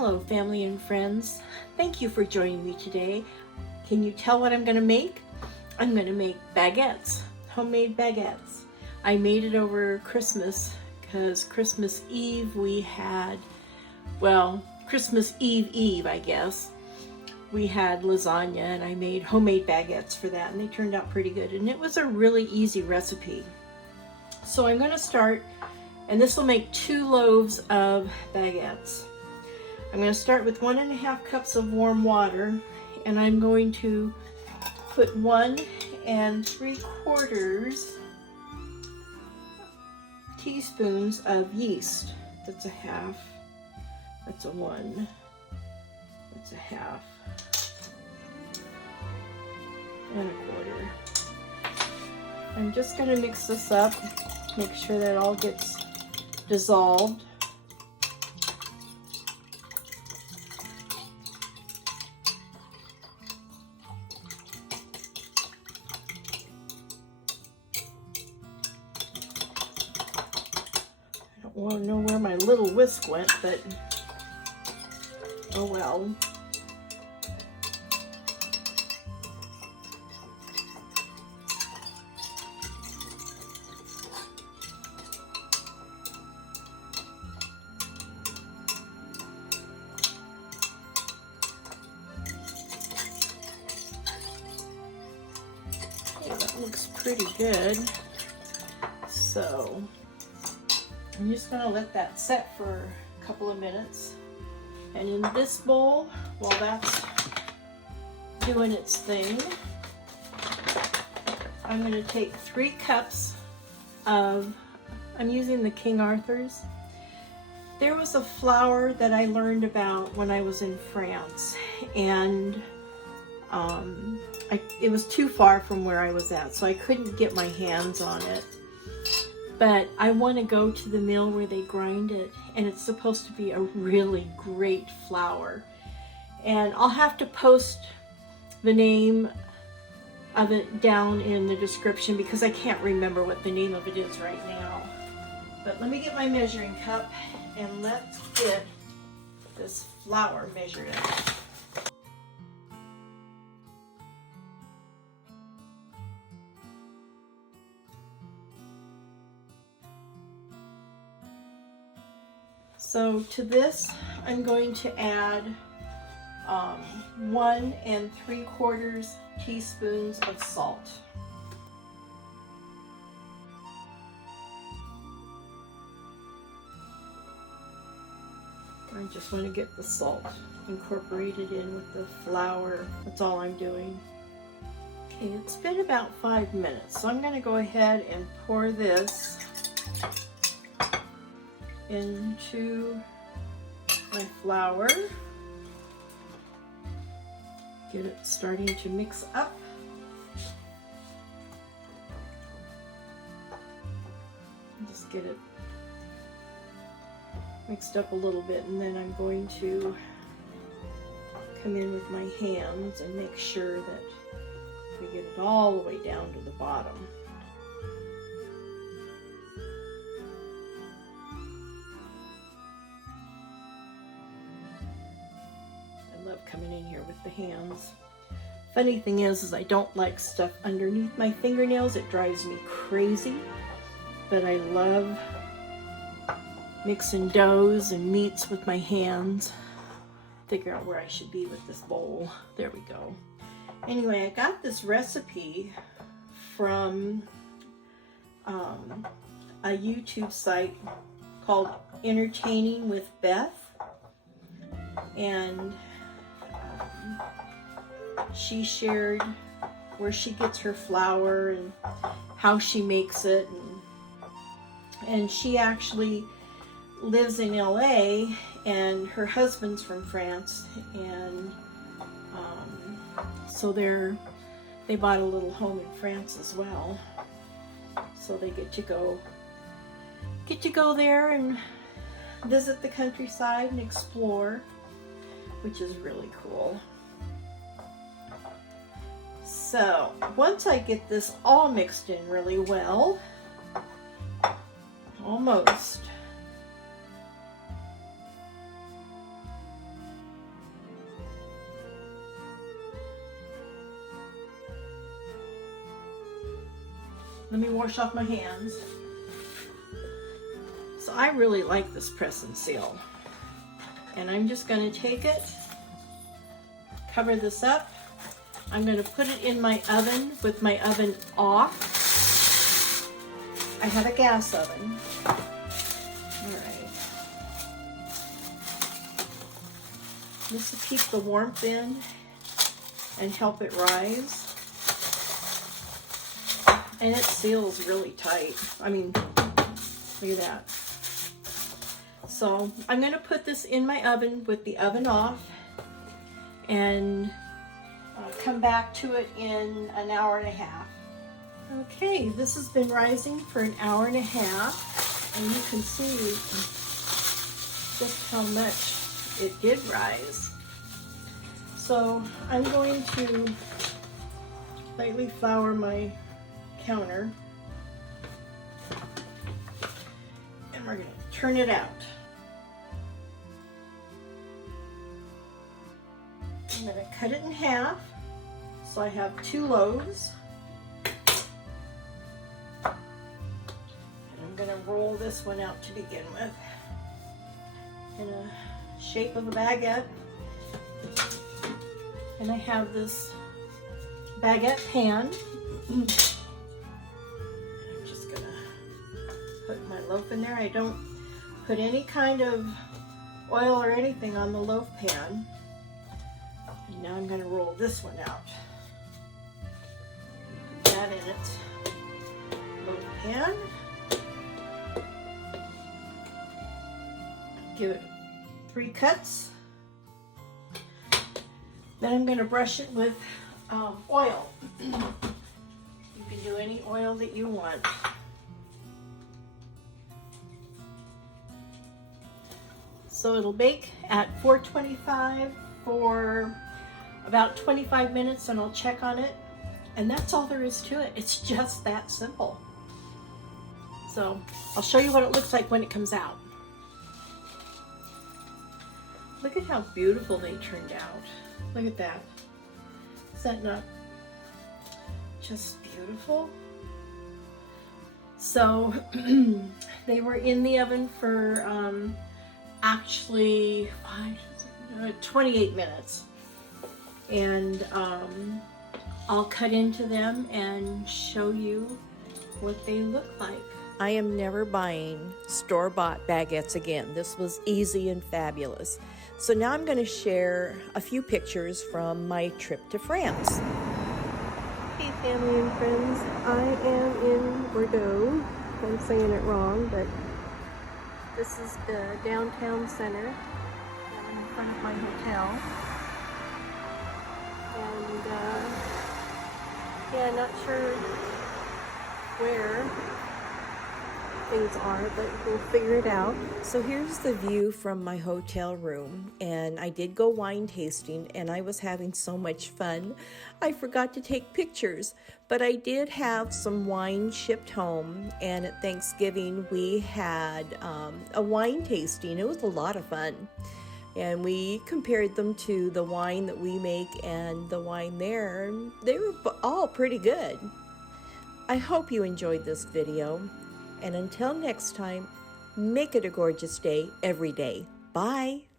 Hello, family and friends. Thank you for joining me today. Can you tell what I'm going to make? I'm going to make baguettes, homemade baguettes. I made it over Christmas because Christmas Eve we had, well, Christmas Eve, I guess, we had lasagna and I made homemade baguettes for that and they turned out pretty good and it was a really easy recipe. So I'm going to start, and this will make 2 loaves of baguettes. I'm going to start with 1.5 cups of warm water, and I'm going to put 1 3/4 teaspoons of yeast. That's a half, that's a 1, that's a half, and 1/4. I'm just going to mix this up, make sure that all gets dissolved. I don't know where my little whisk went, but oh well. Okay, that looks pretty good. So I'm just going to let that set for a couple of minutes. And in this bowl, while that's doing its thing, I'm going to take 3 cups of, I'm using the King Arthur's. There was a flour that I learned about when I was in France, and it was too far from where I was at, so I couldn't get my hands on it. But I want to go to the mill where they grind it, and it's supposed to be a really great flour. And I'll have to post the name of it down in the description because I can't remember what the name of it is right now. But let me get my measuring cup and let's get this flour measured out. So to this, I'm going to add 1 3/4 teaspoons of salt. I just want to get the salt incorporated in with the flour. That's all I'm doing. Okay, it's been about 5 minutes, so I'm going to go ahead and pour this into my flour. Get it starting to mix up. Just get it mixed up a little bit, and then I'm going to come in with my hands and make sure that we get it all the way down to the bottom. Coming in here with the hands. Funny thing is I don't like stuff underneath my fingernails. It drives me crazy, but I love mixing doughs and meats with my hands. Figure out where I should be with this bowl. There we go. Anyway, I got this recipe from a YouTube site called Entertaining with Beth, and she shared where she gets her flour and how she makes it, and she actually lives in LA and her husband's from France, and so they bought a little home in France as well, so they get to go there and visit the countryside and explore, which is really cool. So once I get this all mixed in really well, almost, Let me wash off my hands. So I really like this press and seal. And I'm just going to take it, cover this up. I'm going to put it in my oven with my oven off. I have a gas oven. All right. This will keep the warmth in and help it rise. And it seals really tight. I mean, look at that. So I'm going to put this in my oven with the oven off and come back to it in an hour and a half. Okay, this has been rising for an hour and a half, and you can see just how much it did rise. So I'm going to lightly flour my counter, and we're going to turn it out. I'm going to cut it in half, so I have 2 loaves. And I'm going to roll this one out to begin with in a shape of a baguette. And I have this baguette pan. I'm just going to put my loaf in there. I don't put any kind of oil or anything on the loaf pan. And now I'm going to roll this one out. Put that in it. Loaf pan. Give it 3 cuts. Then I'm going to brush it with oil. You can do any oil that you want. So it'll bake at 425 for about 25 minutes, and I'll check on it. And that's all there is to it. It's just that simple. So I'll show you what it looks like when it comes out. Look at how beautiful they turned out. Look at that. Is that not just beautiful? So they were in the oven for actually 28 minutes. And I'll cut into them and show you what they look like. I am never buying store-bought baguettes again. This was easy and fabulous. So now I'm going to share a few pictures from my trip to France. Hey family and friends, I am in Bordeaux. I'm saying it wrong, but this is the downtown center. I'm in front of my hotel. And yeah, not sure where things are, but we'll figure it out. So here's the view from my hotel room, and I did go wine tasting, and I was having so much fun. I forgot to take pictures, but I did have some wine shipped home, and at Thanksgiving we had a wine tasting. It was a lot of fun, and we compared them to the wine that we make and the wine there, and they were all pretty good. I hope you enjoyed this video. And until next time, make it a gorgeous day every day. Bye.